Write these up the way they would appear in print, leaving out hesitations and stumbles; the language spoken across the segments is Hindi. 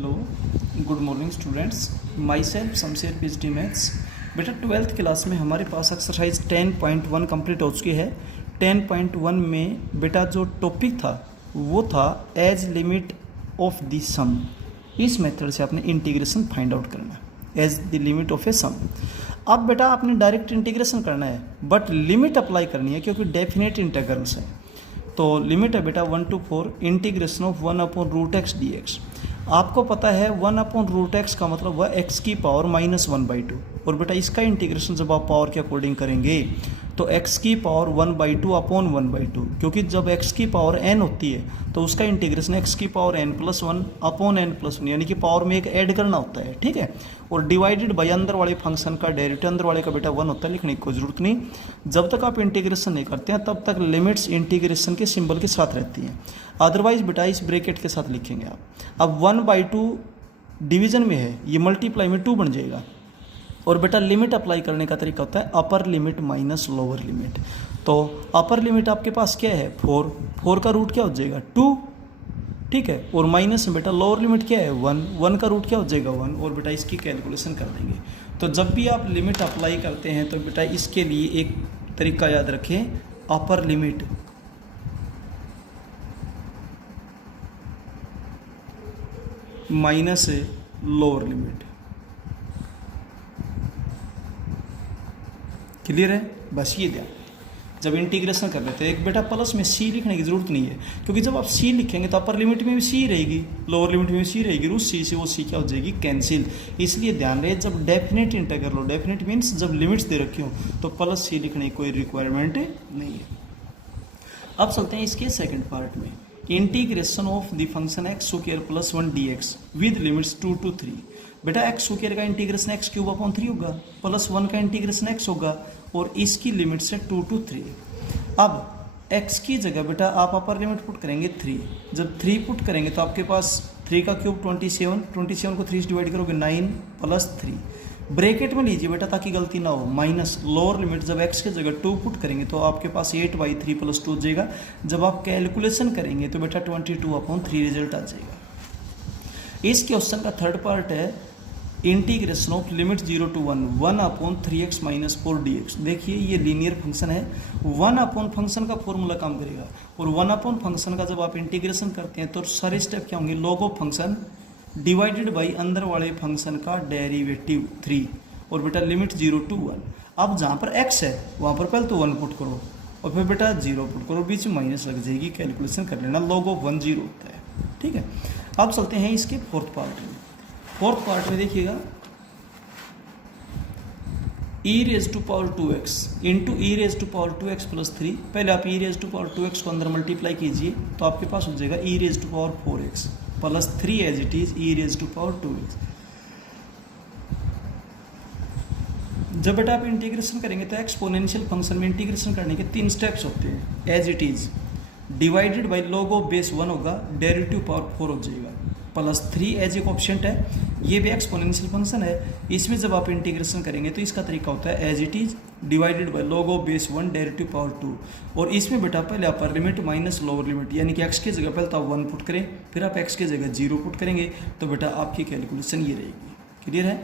Hello, good morning students. My self Shamsher PhD maths. बेटा 12th क्लास में हमारे पास एक्सरसाइज 10.1 कंप्लीट हो चुकी है। 10.1 में बेटा जो टॉपिक था वो था एज लिमिट ऑफ द सम। इस मेथड से आपने इंटीग्रेशन फाइंड आउट करना है, एज द लिमिट ऑफ ए सम। अब बेटा आपने डायरेक्ट इंटीग्रेशन करना है बट लिमिट अप्लाई करनी है क्योंकि डेफिनेट इंटीग्रल्स है। तो लिमिट है बेटा 1 to 4 integration of 1/√x dx। आपको पता है 1/√x का मतलब हुआ x की पावर -1/2 और बेटा इसका इंटीग्रेशन जब आप पावर के अकॉर्डिंग करेंगे तो x की पावर 1/2 अपॉन 1/2, क्योंकि जब x की पावर n होती है तो उसका इंटीग्रेशन x की पावर n+1 अपॉन n+1 यानी कि पावर में एक ऐड करना होता है, ठीक है। और डिवाइडेड बाई अंदर वाले फंक्शन का डेरिवेटिव अंदर वाले का बेटा 1 होता है, लिखने की कोई जरूरत नहीं। जब तक आप इंटीग्रेशन नहीं करते हैं तब तक लिमिट्स इंटीग्रेशन के सिंबल के साथ रहती हैं, अदरवाइज बेटा इस ब्रैकेट के साथ लिखेंगे आप। अब 1/2 डिवीजन में है, ये मल्टीप्लाई में 2 बन जाएगा। और बेटा लिमिट अप्लाई करने का तरीका होता है अपर लिमिट माइनस लोअर लिमिट। तो अपर लिमिट आपके पास क्या है 4 का रूट क्या हो जाएगा 2, ठीक है। और माइनस में बेटा लोअर लिमिट क्या है 1 का रूट क्या हो जाएगा 1। और बेटा इसकी कैलकुलेशन कर देंगे। तो जब भी आप लिमिट अप्लाई करते हैं तो बेटा इसके लिए एक तरीका याद रखें, अपर limit minus lower limit. Clear है, बस ये ध्यान। जब इंटीग्रेशन कर लेते हैं एक बेटा प्लस में सी लिखने की जरूरत नहीं है, क्योंकि जब आप सी लिखेंगे तो अपर लिमिट में भी सी रहेगी, लोअर लिमिट में भी सी रहेगी, उस सी से वो सी क्या हो जाएगी कैंसिल। इसलिए ध्यान रहे जब डेफिनेट इंटीग्रल हो, डेफिनेट मीन्स जब लिमिट्स दे रखी हो तो प्लस सी लिखने की कोई रिक्वायरमेंट नहीं है। अब चलते हैं इसके सेकंड पार्ट में, integration of the function x square plus 1 dx with limits 2 to 3। बेटा x स्क्वायर का इंटीग्रेशन x³ 3 होगा, प्लस 1 का इंटीग्रेशन x होगा और इसकी लिमिट से 2 to 3। अब x की जगह बेटा आप अपर लिमिट पुट करेंगे 3। जब 3 पुट करेंगे तो आपके पास 3 का क्यूब 27 को 3 से डिवाइड करोगे 9 प्लस 3। ब्रैकेट में लीजिए बेटा ताकि गलती ना हो, माइनस लोअर लिमिट जब x की जगह 2 पुट करेंगे तो आपके पास 8/3 + 2 हो जाएगा। जब आप कैलकुलेशन करेंगे तो बेटा 22/3 रिजल्ट आ जाएगा। इस क्वेश्चन का थर्ड पार्ट है integration of limit 0 to 1 1/3x - 4 dx। देखिए ये लीनियर फंक्शन है, 1 फंक्शन का फॉर्मूला काम करेगा और 1 फंक्शन का जब आप इंटीग्रेशन करते हैं तो सारे स्टेप क्या होंगे, log of function divided by अंदर वाले फंक्शन का डेरिवेटिव 3 और बेटा लिमिट 0 to 1। अब जहाँ पर x है वहाँ पर पहले तो 1 पुट करो और फिर बेटा 0 पुट करो, बीच में माइनस लग जाएगी, कैलकुलेशन कर लेना, log ऑफ 1 0 होता है, ठीक है। अब चलते हैं इसके फोर्थ पार्ट में। फोर्थ पार्ट में देखिएगा e⁻²x इंटू e⁻²x + 3। पहले आप e⁻²x को अंदर मल्टीप्लाई कीजिए तो आपके पास हो जाएगा e⁻4x + 3 as it is e⁻²x। जब बेटा आप इंटीग्रेशन करेंगे तो एक्सपोनेंशियल फंक्शन में इंटीग्रेशन करने के 3 स्टेप्स होते हैं, as it is divided by log of base 1 होगा, डेरिवेटिव पावर 4 हो जाएगा, + 3 एज एक ऑप्शेंट है। ये भी एक्सपोनेंशियल फंक्शन है, इसमें जब आप इंटीग्रेशन करेंगे तो इसका तरीका होता है as it is divided by log of base 1 derivative power 2। और इसमें बेटा पहले upper limit minus lower limit यानी कि x की जगह पहले तो आप 1 पुट करें, फिर आप x की जगह 0 पुट करेंगे तो बेटा आपकी कैलकुलेशन ये रहेगी। क्लियर है।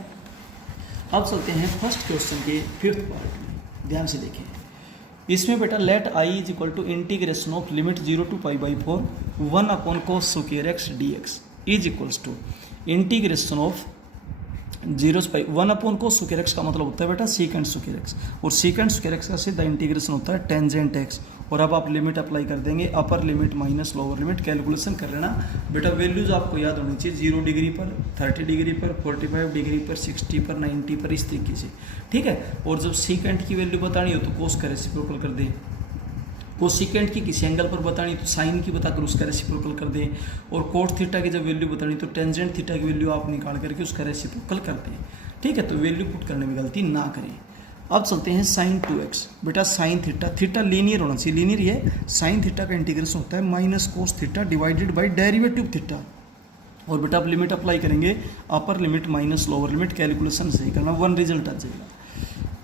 अब चलते हैं फर्स्ट क्वेश्चन के फिफ्थ पार्ट में, ध्यान से देखें। इसमें बेटा let i = integration of limit 0 to π/4 1/cos² dx is equals to integration of 0 से 1/cos² का मतलब होता है बेटा sec²x और sec² का सीधा इंटीग्रेशन होता है टेंजेंट x। और अब आप लिमिट अप्लाई कर देंगे, upper limit minus lower limit, calculation कर लेना। बेटा वैल्यूज आपको याद होनी चाहिए, 0 डिग्री पर, 30 डिग्री पर, 45 डिग्री पर, 60 पर, 90 पर, इस तरीके से, ठीक है। और जब सेकेंड की वैल्यू बतानी हो तो कोस का रेसिप्रोकल कर दें, वो सेकेंड की किसी एंगल पर बतानी तो साइन की बताकर उसका रेसिप्रोकल कर दें, और कोट थीटा की जब वैल्यू बतानी तो टेंजेंट थीटा की वैल्यू आप निकाल करके उसका रेसिप्रोकल कर दें, ठीक है। तो वैल्यू पुट करने में गलती ना करें। अब चलते हैं sin 2x। बेटा साइन थीटा लीनियर होना चाहिए, लीनियर है। साइन थीटा का इंटीग्रेशन होता है -cos θ divided by derivative theta. और बेटा आप लिमिट अप्लाई करेंगे, upper limit minus lower limit, calculation सही करना, 1 रिजल्ट आ जाएगा।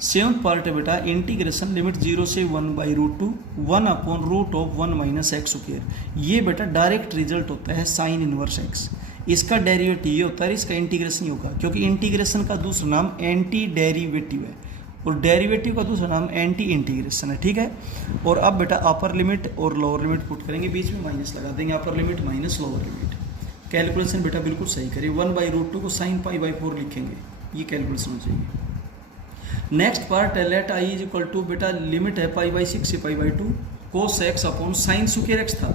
सेवंथ पार्ट है बेटा इंटीग्रेशन लिमिट 0 से 1/√2 1/√1 - x²। ये बेटा डायरेक्ट रिजल्ट होता है साइन इनवर्स x। इसका डेरिवेटिव ये होता है, इसका इंटीग्रेशन ही होगा, क्योंकि इंटीग्रेशन का दूसरा नाम एंटी डेरिवेटिव है और डेरिवेटिव का दूसरा नाम एंटी इंटीग्रेशन है, ठीक है। और अब बेटा अपर लिमिट और लोअर लिमिट पुट करेंगे, बीच में माइनस लगा देंगे, upper limit minus lower limit. Calculation बेटा बिल्कुल सही करिए, 1/√2 को sin π/4 लिखेंगे, ये कैलकुलेशन हो जाएगी। नेक्स्ट पार्ट है let I is equal to, बेटा लिमिट है π/6 से π/2 cos x upon sine square x था,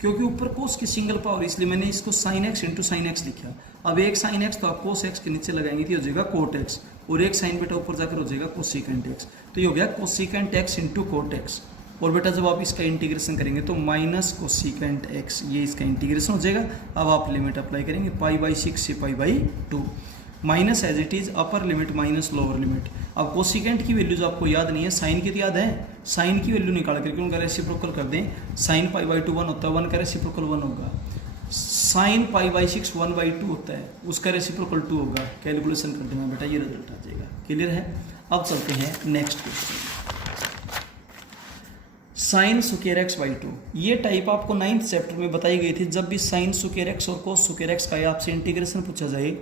क्योंकि ऊपर कोस की सिंगल पावर इसलिए मैंने इसको sin x into sine x लिखा। अब एक sin x तो आप cos x के नीचे लगाएंगे तो हो जाएगा cot x, और एक साइन बेटा ऊपर जाकर हो जाएगा कोसिकेंट x, तो ये हो गया cosecant x into cot x। और बेटा जब आप इसका इंटीग्रेशन करेंगे तो माइनस कोसिकेंट x, ये इसका इंटीग्रेशन हो जाएगा। अब आप लिमिट अप्लाई करेंगे π/6 से π/2 minus as it is upper limit minus lower limit. अब कोसिकेंट की वैल्यू जो आपको याद नहीं है, साइन की तो याद है, साइन की वैल्यू निकाल करके उनका रेसिप्रोकल कर दें, साइन π/2 1 होता है, 1 का रेसिप्रोकल 1 होगा, साइन π/6 1/2 होता है, उसका रेसिप्रोकल 2 होगा, कैलकुलेशन कर देना बेटा, ये रिजल्ट आ जाएगा। क्लियर है। अब चलते हैं next question, sine square x/2। ये टाइप आपको 9th चैप्टर में बताई गई थी। जब भी साइन स्क्वायर x और कोस स्क्वायर x का आपसे इंटीग्रेशन पूछा जाए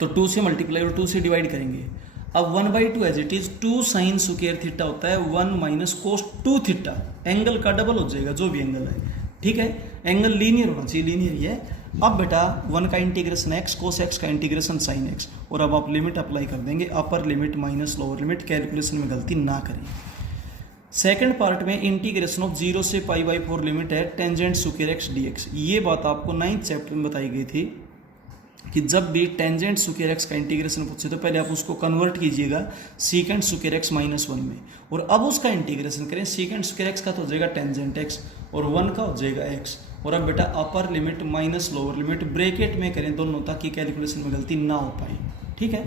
तो 2 से मल्टीप्लाई और 2 से डिवाइड करेंगे। अब 1/2 as it is 2 sine square theta होता है 1 माइनस कोस 2 थीटा, एंगल का डबल हो जाएगा जो भी एंगल है, ठीक है। एंगल लीनियर होना चाहिए, लीनियर ही है। अब बेटा 1 का इंटीग्रेशन x, कोस x का इंटीग्रेशन साइन x, और अब आप लिमिट अप्लाई कर देंगे, upper limit minus lower limit, calculation में गलती ना करें। सेकंड पार्ट में इंटीग्रेशन ऑफ 0 से π/4 लिमिट है टेंजेंट स्क्वायर x dx। ये बात आपको 9th चैप्टर में बताई गई थी कि जब भी टेंजेंट स्क्वायर x का इंटीग्रेशन पूछे तो पहले आप उसको कन्वर्ट कीजिएगा सीकेंट स्क्वायर x -1 में, और अब उसका इंटीग्रेशन करें। सीकेंट स्क्वायर x का तो हो जाएगा टेंजेंट x और 1 का हो जाएगा x, और अब बेटा अपर limit minus lower limit bracket में करें दोनों, ताकि कैलकुलेशन में गलती ना हो पाए, ठीक है।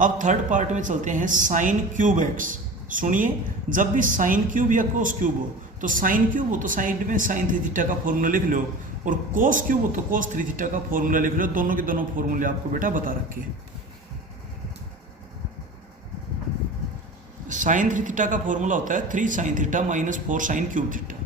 अब थर्ड पार्ट में चलते हैं, साइन क्यूब x। सुनिए, जब भी साइन क्यूब या कोस क्यूब हो तो साइन क्यूब हो तो साइड में साइन थीटा का फॉर्मूला लिख लो, और कोस क्यूब हो तो कोस 3 थीटा का फॉर्मूला लिख लो। दोनों के दोनों फॉर्मूले आपको बेटा बता रखे हैं। साइन 3 थीटा का फॉर्मूला होता है 3 sine theta minus 4 sine cube theta.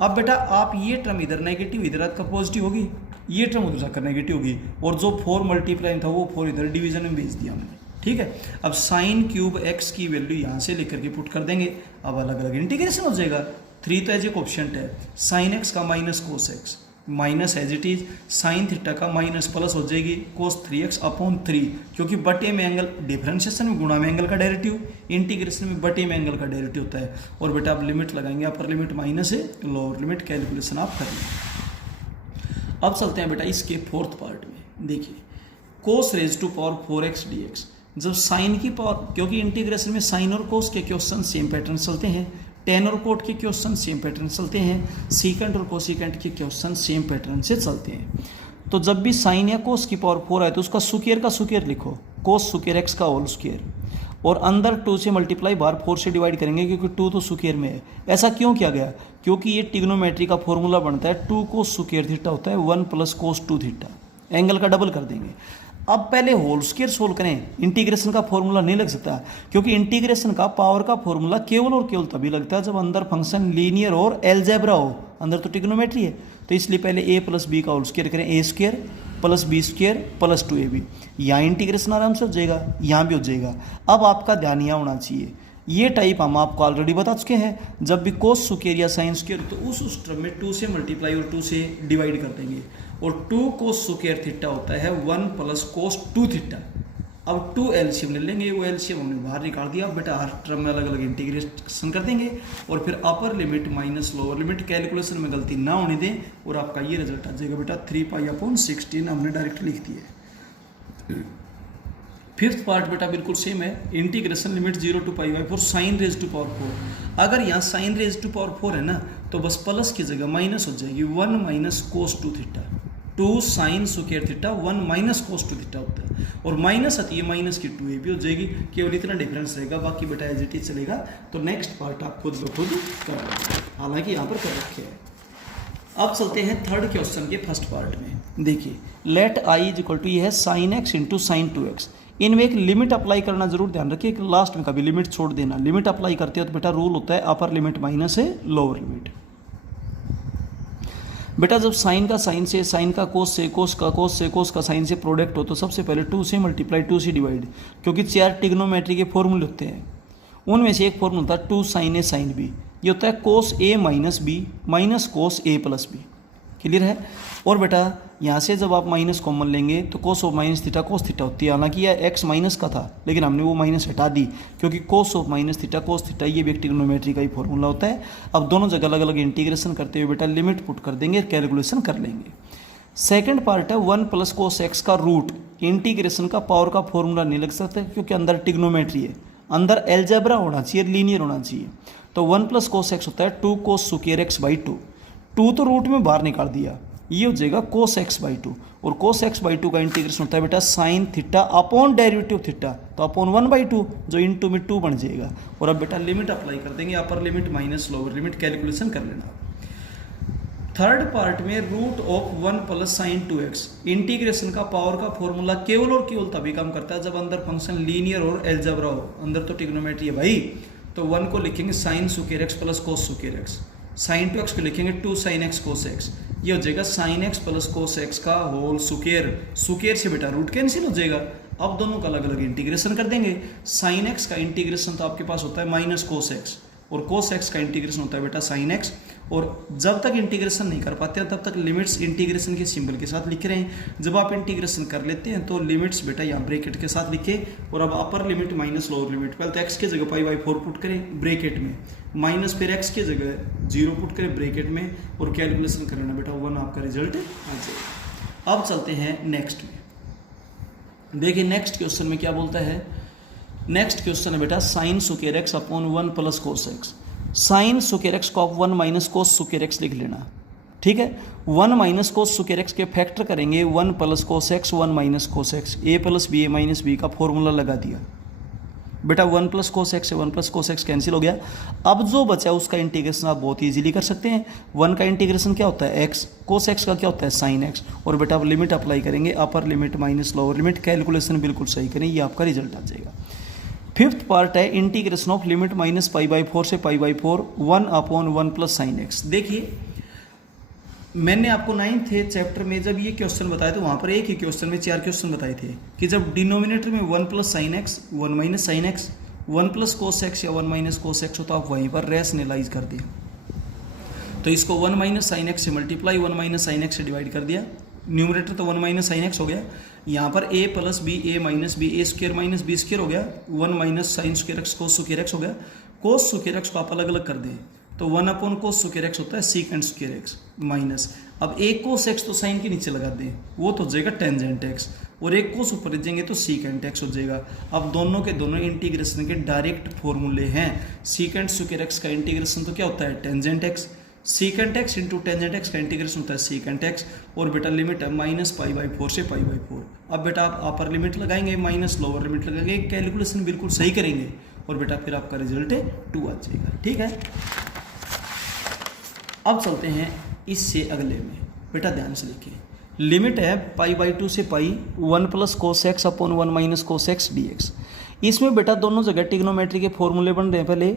अब बेटा आप ये टर्म इधर नेगेटिव, इधर आपका पॉजिटिव होगी, ये टर्म उधर जाकर नेगेटिव होगी, और जो 4 मल्टीप्लाई था वो 4 इधर डिवीजन में भेज दिया हमने, ठीक है। अब साइन क्यूब x की वैल्यू यहाँ से लेकर के पुट कर देंगे, अब अलग अलग इंटीग्रेशन हो जाएगा। 3 तो एज ए कोफिशिएंट है, साइन x का minus cos x, minus as it is sine theta का माइनस प्लस हो जाएगी कोस 3x अपॉन 3, क्योंकि बटे में एंगल, डिफरेंशिएशन में गुणा में एंगल का डेरिवेटिव, इंटीग्रेशन में बटे में एंगल का डेरिवेटिव होता है। और बेटा आप लिमिट लगाएंगे, अपर लिमिट माइनस है, लोअर लिमिट, कैलकुलेशन आप कर लेंगे। अब चलते हैं बेटा इसके फोर्थ पार्ट में। देखिए, cos raise to power 4x dx। जब साइन की पावर, क्योंकि इंटीग्रेशन में साइन और कोस के क्वेश्चन सेम पैटर्न चलते हैं, टेन और कोट के क्वेश्चन सेम पैटर्न चलते हैं, सीकेंट और कोसिकेंट के क्वेश्चन सेम पैटर्न से चलते हैं। तो जब भी साइन या कोस की पावर 4 आए तो उसका स्क्वायर का स्क्वायर लिखो, कोस स्क्वायर x का होल स्क्वायर, और अंदर 2 से मल्टीप्लाई बाहर 4 से डिवाइड करेंगे, क्योंकि 2 तो स्क्वायर में है। ऐसा क्यों किया गया? क्योंकि ये ट्रिग्नोमेट्री का फॉर्मूला बनता है 2 कोस स्क्वायर थीटा होता है 1 प्लस कोस 2 थीटा, एंगल का डबल कर देंगे। अब पहले होल स्क्वायर सोल्व करें, इंटीग्रेशन का फॉर्मूला नहीं लग सकता, क्योंकि इंटीग्रेशन का पावर का फॉर्मूला केवल और केवल तभी लगता है जब अंदर फंक्शन लीनियर और एलजेब्रा हो, अंदर तो ट्रिग्नोमेट्री है। तो इसलिए पहले a प्लस बी का होल स्क्वायर करें, a square plus b square plus 2ab। यहाँ इंटीग्रेशन आराम से हो जाएगा, यहाँ भी हो जाएगा। अब आपका ध्यान यहाँ होना चाहिए, ये टाइप हम आपको ऑलरेडी बता चुके हैं, जब भी कोस स्क्वायर या साइन स्क्वायर तो उस टर्म में 2 से मल्टीप्लाई और 2 से डिवाइड कर देंगे, और 2 कोस स्क्वायर थीटा होता है 1 प्लस कोस 2 थीटा। अब 2 एलसीएम ले लेंगे, वो एलसीएम हमने बाहर निकाल दिया। अब बेटा हर टर्म में अलग अलग इंटीग्रेशन कर देंगे, और फिर अपर limit minus lower limit, calculation में गलती ना होने दें, और आपका ये रिजल्ट आ जाएगा बेटा 3π/16 हमने डायरेक्ट लिख दिया है। फिफ्थ पार्ट बेटा बिल्कुल सेम है, integration limit 0 to π/4 sine raise to power 4। अगर यहाँ साइन रेज टू पावर 4 है ना, तो बस प्लस की जगह माइनस हो जाएगी, 1 minus cos 2 theta, 2 sine square theta 1 minus cos 2 theta होता है, और माइनस आती है माइनस की 2ab हो जाएगी, केवल इतना डिफरेंस रहेगा, बाकी बेटा एज इट इज चलेगा। तो नेक्स्ट पार्ट आप खुद ब खुद कर रहे हैं, हालांकि यहाँ पर कर रखे हैं। अब चलते हैं थर्ड क्वेश्चन के फर्स्ट पार्ट में। देखिए, let I is equal to, ये है sine x into sine 2x। इनमें एक लिमिट अप्लाई करना जरूर ध्यान रखिए कि लास्ट में कभी लिमिट छोड़ देना। लिमिट अप्लाई करते हो तो बेटा रूल होता है अपर लिमिट माइनस है लोअर लिमिट। बेटा जब साइन का साइन से, साइन का कोस से, कोस का कोस से, कोस का साइन से प्रोडक्ट हो तो सबसे पहले 2 से मल्टीप्लाई 2 से डिवाइड, क्योंकि 4 ट्रिग्नोमेट्री के फॉर्मूले होते हैं, उनमें से एक फॉर्मूला होता है 2 साइन ए साइन बी, ये होता है कोस ए माइनस बी माइनस कोस ए प्लस बी। क्लियर है। और बेटा यहाँ से जब आप माइनस कॉमन लेंगे तो cos of minus theta cos theta होती है, हालांकि यह एक्स माइनस का था लेकिन हमने वो माइनस हटा दी, क्योंकि cos of minus theta cos theta ये भी एक ट्रिग्नोमेट्री का ही फॉर्मूला होता है। अब दोनों जगह अलग अलग इंटीग्रेशन करते हुए बेटा लिमिट पुट कर देंगे, कैलकुलेशन कर लेंगे। सेकेंड पार्ट है 1 प्लस कोस एक्स का रूट। इंटीग्रेशन का पावर का फॉर्मूला नहीं लग सकता क्योंकि अंदर ट्रिग्नोमेट्री है, अंदर एलजेब्रा होना चाहिए, लीनियर होना चाहिए। तो 1 प्लस कोस एक्स होता है 2 कोस स्क्वायर एक्स बाई 2, 2 तो रूट में बाहर निकाल दिया, ये हो जाएगा कोस एक्स बाई 2, और कोस एक्स बाई 2 का इंटीग्रेशन होता है बेटा sine theta upon derivative theta, तो अपॉन 1/2 जो इंटू में 2 बन जाएगा। और अब बेटा लिमिट अप्लाई कर देंगे, upper limit minus lower limit, calculation कर लेना। थर्ड पार्ट में root of 1 plus sine 2x, integration का पावर का फॉर्मूला केवल और केवल तभी काम करता है जब अंदर फंक्शन लीनियर और एलजेब्रा हो, अंदर तो ट्रिग्नोमेट्री है भाई। तो 1 को लिखेंगे sine square x plus cos square x, sine 2x को लिखेंगे 2 साइन एक्स कोस एक्स, ये हो जाएगा sine x plus cos x का होल स्क्वायर, स्क्वायर से बेटा रूट कैंसिल हो जाएगा। अब दोनों का अलग अलग इंटीग्रेशन कर देंगे। साइन एक्स का इंटीग्रेशन तो आपके पास होता है माइनस कोस एक्स, और कोस एक्स का इंटीग्रेशन होता है बेटा साइन एक्स। और जब तक इंटीग्रेशन नहीं कर पाते तब तक लिमिट्स इंटीग्रेशन के सिंबल के साथ लिख रहे हैं। जब आप इंटीग्रेशन कर लेते हैं तो लिमिट्स बेटा यहाँ ब्रैकेट के साथ लिखे, और अब अपर लिमिट माइनस लोअर लिमिट, पहले तो एक्स की जगह π/4 पुट करें ब्रैकेट में, माइनस फिर एक्स की जगह 0 पुट करें ब्रैकेट में, और कैलकुलेशन कर लेना बेटा 1 आपका रिजल्ट आ जाएगा। अब चलते हैं नेक्स्ट में। देखिए नेक्स्ट क्वेश्चन में क्या बोलता है। नेक्स्ट क्वेश्चन है बेटा sign square x upon 1 plus cos x. Sign square x को आप 1 माइनस कोस स्क्वायर एक्स लिख लेना, ठीक है। 1 माइनस कोस स्क्वायर एक्स के फैक्टर करेंगे 1 plus cos x 1 minus cos x, A plus B A minus B का फॉर्मूला लगा दिया बेटा। 1 प्लस कोस एक्स से 1 प्लस कोस एक्स कैंसिल हो गया। अब जो बचा उसका इंटीग्रेशन आप बहुत इजीली कर सकते हैं। 1 का इंटीग्रेशन क्या होता है एक्स, कोस एक्स का क्या होता है साइन एक्स, और बेटा आप लिमिट अप्लाई करेंगे, upper limit minus lower limit, calculation बिल्कुल सही करें, ये आपका रिजल्ट आ जाएगा। फिफ्थ पार्ट है इंटीग्रेशन ऑफ लिमिट माइनस π/4 से π/4 1 अपॉन 1 प्लस साइन एक्स। देखिए मैंने आपको 9th चैप्टर में जब ये क्वेश्चन बताया तो वहाँ पर एक ही क्वेश्चन में 4 क्वेश्चन बताए थे कि जब डिनोमिनेटर में 1 plus sine x 1 minus sine x 1 plus cos x या 1 माइनस कोस एक्स हो तो आप वहीं पर रैशनलाइज कर दिए। तो इसको 1 माइनस साइन एक्स से मल्टीप्लाई 1 माइनस साइन एक्स से डिवाइड कर दिया, न्यूमरेटर तो 1 माइनस साइन एक्स हो गया, यहाँ पर a plus B A minus b a square minus b square हो गया, 1 minus sine square x cos square x हो गया। कोस स्क्र एक्स को आप अलग अलग कर दें तो 1 अपॉन कोस स्क्र एक्स होता है सीकेंट स्क्र एक्स माइनस, अब एक कोस एक्स तो साइन के नीचे लगा दें वो तो हो जाएगा टेंजेंट एक्स, और एक कोस ऊपर जाएंगे तो सीकेंट एक्स हो जाएगा। अब दोनों के दोनों इंटीग्रेशन के डायरेक्ट फॉर्मूले हैं। सीकेंट स्क्र एक्स का इंटीग्रेशन तो क्या होता है tangent x, secant x into tangent x का इंटीग्रेशन होता है सीकेंट एक्स, और बेटा लिमिट है माइनस π/4 से π/4। अब बेटा आप अपर लिमिट लगाएंगे माइनस लोअर लिमिट लगाएंगे, कैलकुलेशन बिल्कुल सही करेंगे, और बेटा फिर आपका रिजल्ट 2 आ जाएगा, ठीक है। अब चलते हैं इससे अगले में, बेटा ध्यान से देखिए। लिमिट है π/2 से π 1 plus cos x upon 1 minus cos x dx। इसमें बेटा दोनों जगह ट्रिग्नोमेट्री के फॉर्मूले बन रहे हैं। पहले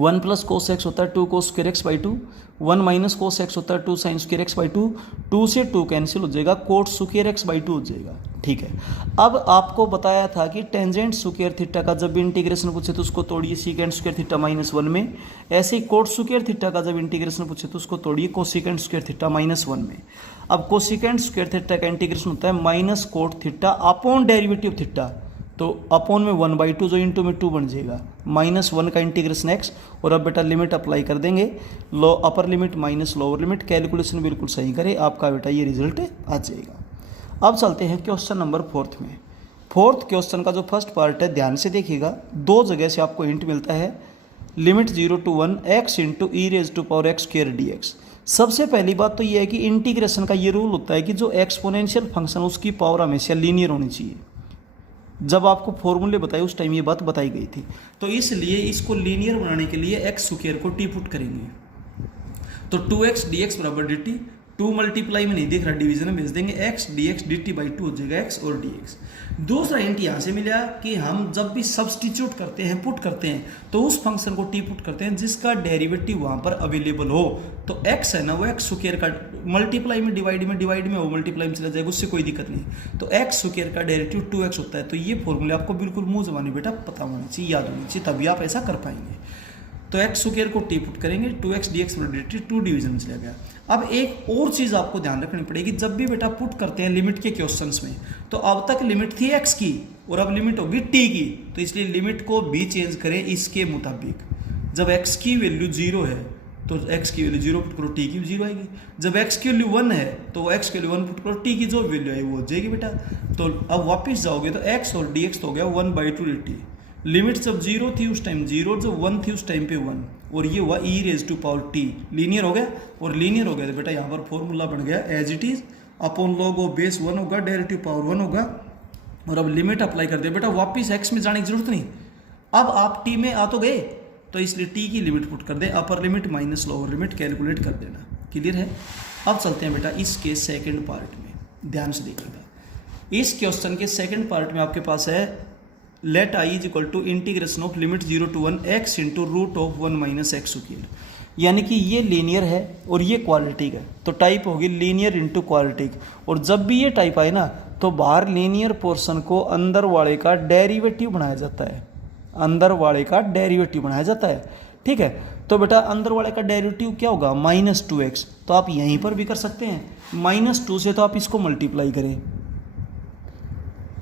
1 प्लस कोस एक्स होता है 2 कोस square x by 2, 1 minus cos x होता है 2 साइन स्क्वायर एक्स बाई 2, 2 से 2 कैंसिल हो जाएगा, कोट स्क्वायर एक्स बाई 2 हो जाएगा, ठीक है। अब आपको बताया था कि टेंजेंट स्क्वायर थीटा का जब भी इंटीग्रेशन पूछे तो उसको तोड़िए सीकेंट स्क्वायर थीटा -1 में, ऐसे ही कोट स्क्वायर थीटा का जब इंटीग्रेशन पूछे तो उसको तोड़िए कोसिकेंट स्क्वायर थीटा -1 में। अब कोसिकेंट स्क्वायर थीटा का इंटीग्रेशन होता है minus cot theta upon derivative theta, तो अपॉन में 1/2 जो इंटू में 2 बन जाएगा, -1 का इंटीग्रेशन एक्स, और अब बेटा लिमिट अप्लाई कर देंगे, लो upper limit minus lower limit, calculation बिल्कुल सही करें, आपका बेटा ये रिजल्ट आ जाएगा। अब चलते हैं क्वेश्चन नंबर 4 में। 4th क्वेश्चन का जो फर्स्ट पार्ट है ध्यान से देखिएगा, 2 जगह से आपको हिंट मिलता है। Limit 0 to 1 x into e⁻⁴ dx। सबसे पहली बात तो ये है कि इंटीग्रेशन का ये रूल होता है कि जो एक्सपोनेंशियल फंक्शन उसकी पावर हमेशा लीनियर होनी चाहिए। जब आपको फॉर्मूले बताए उस टाइम ये बात बताई गई थी, तो इसलिए इसको लीनियर बनाने के लिए एक्स स्क्वायर को टी पुट करेंगे, तो 2x dx बराबर dt, टू मल्टीप्लाई में नहीं दिख रहा, डिवीजन में भेज देंगे, x D x D T by two हो जाएगा एक्स और डी एक्स। दूसरा हिंट यहाँ से मिला कि हम जब भी सब्सटीट्यूट करते हैं, पुट करते हैं, तो उस फंक्शन को टी पुट करते हैं जिसका डेरिवेटिव वहाँ पर अवेलेबल हो। तो एक्स है ना, वो एक्स स्क्वायर का मल्टीप्लाई में डिवाइड में वो मल्टीप्लाई में चला जाएगा, उससे कोई दिक्कत नहीं। तो एक्स स्क्वायर का डेरिवेटिव 2x होता है। तो ये फॉर्मूले आपको बिल्कुल मुँह जबानी बेटा पता होनी चाहिए, याद होनी चाहिए, तभी आप ऐसा कर पाएंगे। तो एक्स स्क्वायर को टी पुट करेंगे, 2x dx D to division में चला गया। अब एक और चीज़ आपको ध्यान रखनी पड़ेगी, जब भी बेटा पुट करते हैं लिमिट के क्वेश्चंस में, तो अब तक लिमिट थी x की और अब लिमिट होगी t की, तो इसलिए लिमिट को भी चेंज करें इसके मुताबिक। जब x की वैल्यू 0 है तो x की वैल्यू 0 पुट करो, t की भी 0 आएगी। जब x की वैल्यू 1 है तो x की वैल्यू 1 पुट करो, t की जो वैल्यू है वो हो जाएगी बेटा। तो अब वापस जाओगे तो x और dx तो हो गया 1/2 dt। लिमिट जब 0 थी उस टाइम 0, जब 1 थी उस टाइम पे 1, और ये हुआ e raise to power t। Linear हो गया, और लीनियर हो गया तो बेटा यहाँ पर फॉर्मूला बन गया as it is upon log of base 1 होगा, डेरिवेटिव पावर 1 होगा। और अब लिमिट अप्लाई कर दिया बेटा, वापिस x में जाने की जरूरत नहीं। अब आप t में आ तो गए, तो इसलिए t की लिमिट पुट कर दे, upper limit minus lower limit calculate कर देना। क्लियर है? अब चलते हैं बेटा इसके सेकेंड पार्ट में, ध्यान से देखिएगा। इस क्वेश्चन के सेकेंड पार्ट में आपके पास है let I is equal to integration of limit 0 to 1 x into root of 1 minus x square. यानी कि ये लीनियर है और ये क्वाड्रेटिक है, तो टाइप होगी लीनियर इंटू क्वाड्रेटिक। और जब भी ये टाइप आए ना, तो बाहर लीनियर पोर्शन को अंदर वाले का डेरिवेटिव बनाया जाता है, अंदर वाले का डेरिवेटिव बनाया जाता है। ठीक है, तो बेटा अंदर वाले का डेरिवेटिव क्या होगा, -2x। तो आप यहीं पर भी कर सकते हैं, -2 से तो आप इसको मल्टीप्लाई करें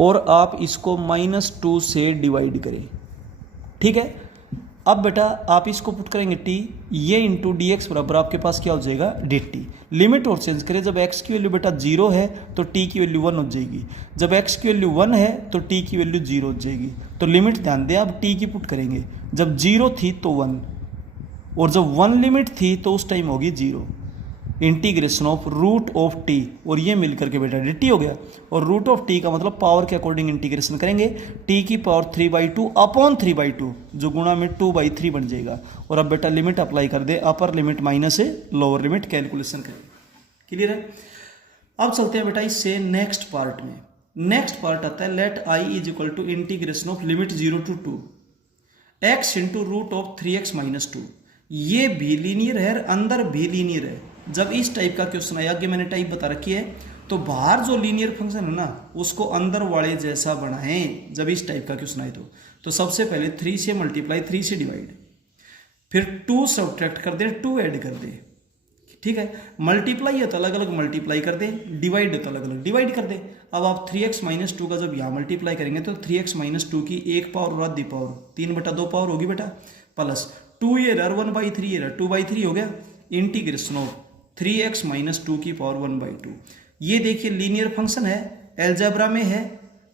और आप इसको -2 से डिवाइड करें। ठीक है, अब बेटा आप इसको पुट करेंगे t, ये इंटू डी एक्स बराबर आपके पास क्या हो जाएगा dt। लिमिट और चेंज करें, जब x की वैल्यू बेटा 0 है तो t की वैल्यू 1 हो जाएगी, जब x की वैल्यू 1 है तो t की वैल्यू 0 हो जाएगी। तो लिमिट ध्यान दें, अब t की पुट करेंगे, जब 0 थी तो 1, और जब 1 लिमिट थी तो उस टाइम होगी 0। Integration of root of t, और ये मिलकर के बेटा dt हो गया। और रूट ऑफ टी का मतलब पावर के अकॉर्डिंग इंटीग्रेशन करेंगे, t की पावर 3/2 अपॉन 3/2, जो गुणा में 2/3 बन जाएगा। और अब बेटा लिमिट अप्लाई कर दे, अपर लिमिट माइनस से लोअर लिमिट कैलकुलेशन करें। क्लियर है? अब चलते हैं बेटा इससे नेक्स्ट पार्ट में। नेक्स्ट पार्ट आता है let I is equal to integration of limit 0 to 2 x into root of 3x - 2। ये भी लीनियर है, अंदर भी लीनियर है। जब इस टाइप का क्वेश्चन आया, आगे मैंने टाइप बता रखी है, तो बाहर जो लीनियर फंक्शन है ना उसको अंदर वाले जैसा बनाएं। जब इस टाइप का क्वेश्चन आए तो सबसे पहले 3 से मल्टीप्लाई, 3 से डिवाइड, फिर 2 सब्ट्रैक्ट कर दे, 2 ऐड कर दे। ठीक है, मल्टीप्लाई है तो अलग अलग मल्टीप्लाई कर दे, डिवाइड है तो अलग अलग डिवाइड कर दे। अब आप 3x - 2 का जब यहाँ मल्टीप्लाई करेंगे तो 3x - 2 की 1 पावर और आधी पावर 3/2 पावर होगी बेटा, प्लस 2 ये रहा 1/3 ये रहा 2/3 हो गया। इंटीग्रेशन ऑफ 3x - 2 की पावर 1/2। ये देखिए लीनियर फंक्शन है, एलजेब्रा में है,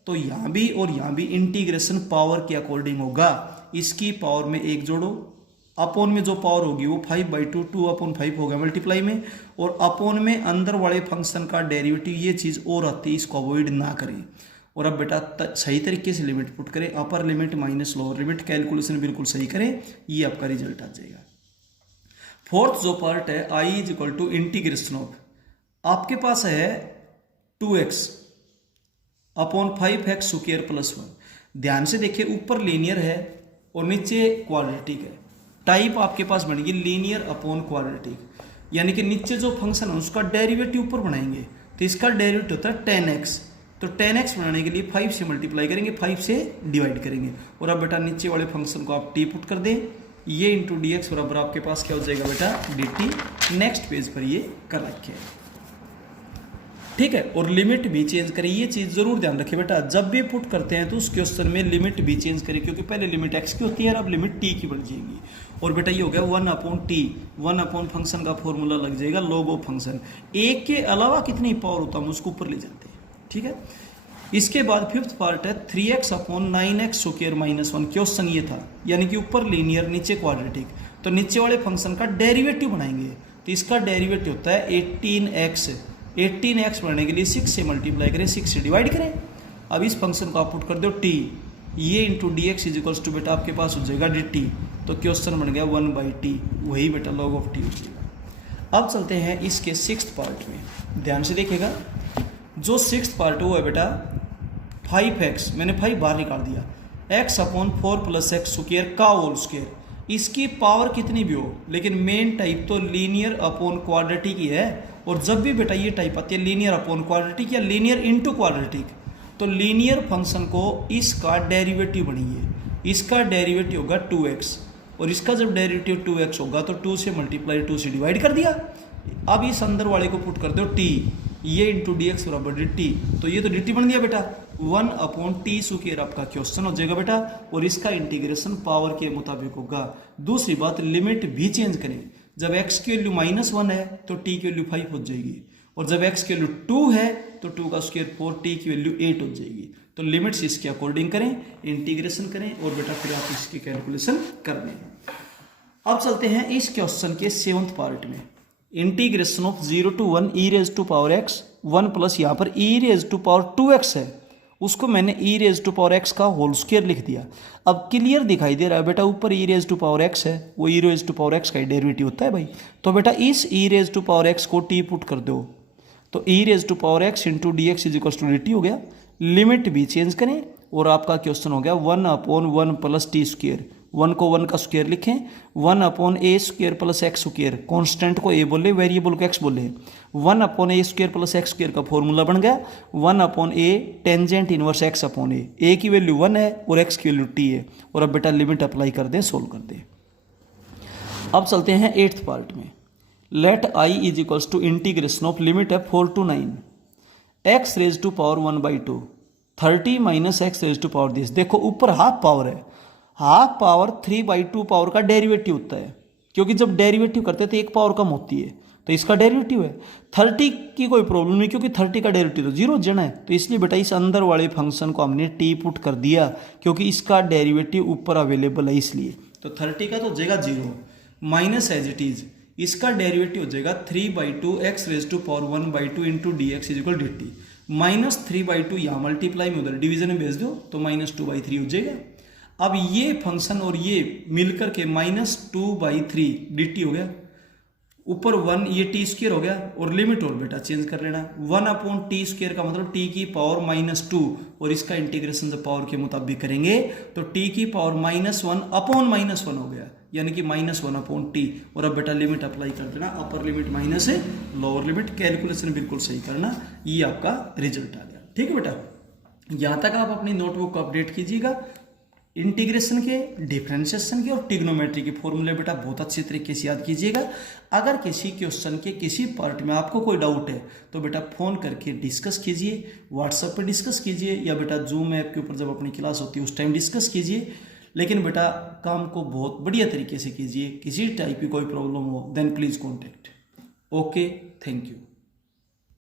तो यहाँ भी और यहाँ भी इंटीग्रेशन पावर के अकॉर्डिंग होगा। इसकी पावर में 1 जोड़ो, अपॉन में जो पावर होगी वो 5/2, 2/5 होगा मल्टीप्लाई में, और अपॉन में अंदर वाले फंक्शन का डेरिवेटिव, ये चीज़ और आती है, इसको अवॉइड ना करें। और अब बेटा सही तरीके से लिमिट पुट करें, अपर limit minus lower limit calculation बिल्कुल सही करें, ये आपका रिजल्ट आ जाएगा। फोर्थ जो पार्ट है I is equal to integration of, आपके पास है 2x upon 5x square plus 1। ध्यान से देखिए, ऊपर लीनियर है और नीचे क्वाड्रेटिक है। टाइप आपके पास बनेगी लीनियर अपॉन क्वाड्रेटिक, यानी कि नीचे जो फंक्शन है उसका डेरिवेटिव ऊपर बनाएंगे, तो इसका डेरिवेटिव होता है 10x। तो 10x बनाने के लिए 5 से मल्टीप्लाई करेंगे, 5 से डिवाइड करेंगे। और अब बेटा नीचे वाले फंक्शन को आप t पुट कर दें, ये इंटू डी एक्स बराबर आपके पास क्या हो जाएगा बेटा dt। नेक्स्ट पेज पर ये कर रखे हैं। ठीक है, और लिमिट भी चेंज करें, ये चीज़ जरूर ध्यान रखें बेटा, जब भी पुट करते हैं तो उस क्वेश्चन में लिमिट भी चेंज करें, क्योंकि पहले लिमिट x की होती है और अब लिमिट t की बन जाएगी। और बेटा ये हो गया 1/t, 1 फंक्शन का फॉर्मूला लग जाएगा log ऑफ फंक्शन। एक के अलावा कितनी पावर होता है हम उसको ऊपर ले जाते हैं। ठीक है, इसके बाद फिफ्थ पार्ट है 3x upon 9x square minus 1। Question ये था, यानी कि ऊपर लीनियर नीचे क्वाड्रेटिक, तो नीचे वाले फंक्शन का डेरिवेटिव बनाएंगे, तो इसका डेरिवेटिव होता है 18x। 18x बनाने के लिए 6 से मल्टीप्लाई करें, 6 से डिवाइड करें। अब इस फंक्शन को आप पुट कर दो t, ये into d x is equals to बेटा आपके पास हो जाएगा dt। तो क्वेश्चन बन गया 1/t, वही बेटा log ऑफ t हो जाएगा। अब चलते हैं इसके 6th पार्ट में, ध्यान से देखिएगा। जो 6th पार्ट वो है बेटा 5x, मैंने 5 बाहर निकाल दिया, x upon 4 plus x square का होल स्क्वायर। इसकी पावर कितनी भी हो, लेकिन मेन टाइप तो लीनियर अपॉन क्वाड्रेटिक ही है। और जब भी बेटा ये टाइप आती है लीनियर अपॉन क्वाड्रेटिक या लीनियर इनटू क्वाड्रेटिक, तो लीनियर फंक्शन को इसका डेरिवेटिव बनिए, इसका डेरिवेटिव होगा 2x, और इसका जब डेरिवेटिव 2x होगा तो 2 से मल्टीप्लाई 2 से डिवाइड कर दिया। अब इस अंदर वाले को पुट कर दो t, ये इंटू डी एक्स बराबर डी टी, तो ये तो डी टी बन गया बेटा। 1 अपॉन टी स्क्वायर आपका क्वेश्चन हो जाएगा बेटा, और इसका इंटीग्रेशन पावर के मुताबिक होगा। दूसरी बात, लिमिट भी चेंज करें। जब x की वैल्यू -1 है तो t की वैल्यू 5 हो जाएगी, और जब x की वैल्यू 2 है तो 2 का स्क्वायर 4, t की वैल्यू 8 हो जाएगी। तो लिमिट्स इसके अकॉर्डिंग करें, इंटीग्रेशन करें, और बेटा फिर आप इसकी कैलकुलेशन कर लें। अब चलते हैं इस क्वेश्चन के 7th पार्ट में। Integration of 0 to 1 e raise to power x 1 plus यहाँ पर e raise to power 2x है, उसको मैंने e raise to power x का होल स्क्वायर लिख दिया। अब क्लियर दिखाई दे रहा है बेटा, ऊपर e raise to power x है, वो e raise to power x का ही डेरिवेटिव होता है भाई। तो बेटा इस e raise to power x को t पुट कर दो, तो e raise to power x into d x is equal to d t हो गया। लिमिट भी चेंज करें, और आपका क्वेश्चन हो गया 1 अपॉन 1 प्लस टी स्क्वायर। 1 को 1 का स्क्वायर लिखें, 1 upon A square plus x square, constant को ए बोले, वेरिएबल को एक्स बोले। 1 upon A square plus x square का फॉर्मूला बन गया 1 upon A tangent inverse x upon A की वैल्यू 1 है और एक्स की वैल्यू टी है। और अब बेटा लिमिट अप्लाई कर दें, सोल्व कर दें। अब चलते हैं 8th पार्ट में। Let I is equals to integration of limit है 4 to 9 x raise to power 1/2 30 minus x raise to power this. देखो ऊपर हाफ पावर है, हाफ पावर 3/2 पावर का डेरिवेटिव होता है, क्योंकि जब डेरिवेटिव करते हैं तो एक पावर कम होती है, तो इसका डेरिवेटिव है। 30 की कोई प्रॉब्लम नहीं, क्योंकि 30 का डेरिवेटिव तो 0 जन है, तो इसलिए बेटा इस अंदर वाले फंक्शन को हमने टी पुट कर दिया, क्योंकि इसका डेरिवेटिव ऊपर अवेलेबल है इसलिए। तो 30 का तो हो जाएगा 0 माइनस एज इट इज, इसका डेरिवेटिव हो जाएगा 3/2 x raise to power 1/2 into d x is equal d t. -3/2 यहाँ मल्टीप्लाई में उधर डिवीजन में भेज दो तो -2/3 हो जाएगा। अब ये फंक्शन और ये मिलकर के -2/3 dt हो गया, ऊपर 1 ये टी स्क्वायर हो गया, और लिमिट और बेटा चेंज कर लेना। 1 अपॉन टी स्क्वायर का मतलब टी की पावर -2, और इसका इंटीग्रेशन जब पावर के मुताबिक करेंगे तो टी की पावर -1 अपॉन -1 हो गया, यानी कि -1 अपॉन टी। और अब बेटा लिमिट अप्लाई कर देना, अपर लिमिट माइनस है, लोअर लिमिट, कैलकुलेशन बिल्कुल सही करना, ये आपका रिजल्ट आ गया। ठीक है बेटा, यहाँ तक आप अपनी नोटबुक को अपडेट कीजिएगा। इंटीग्रेशन के, डिफरेंशिएशन के और ट्रिग्नोमेट्री के फॉर्मूले बेटा बहुत अच्छी तरीके से याद कीजिएगा। अगर किसी क्वेश्चन के किसी पार्ट में आपको कोई डाउट है तो बेटा फ़ोन करके डिस्कस कीजिए, व्हाट्सएप पे डिस्कस कीजिए, या बेटा जूम ऐप के ऊपर जब अपनी क्लास होती है उस टाइम डिस्कस कीजिए। लेकिन बेटा काम को बहुत बढ़िया तरीके से कीजिए। किसी टाइप की कोई प्रॉब्लम हो then please contact. Okay, thank you.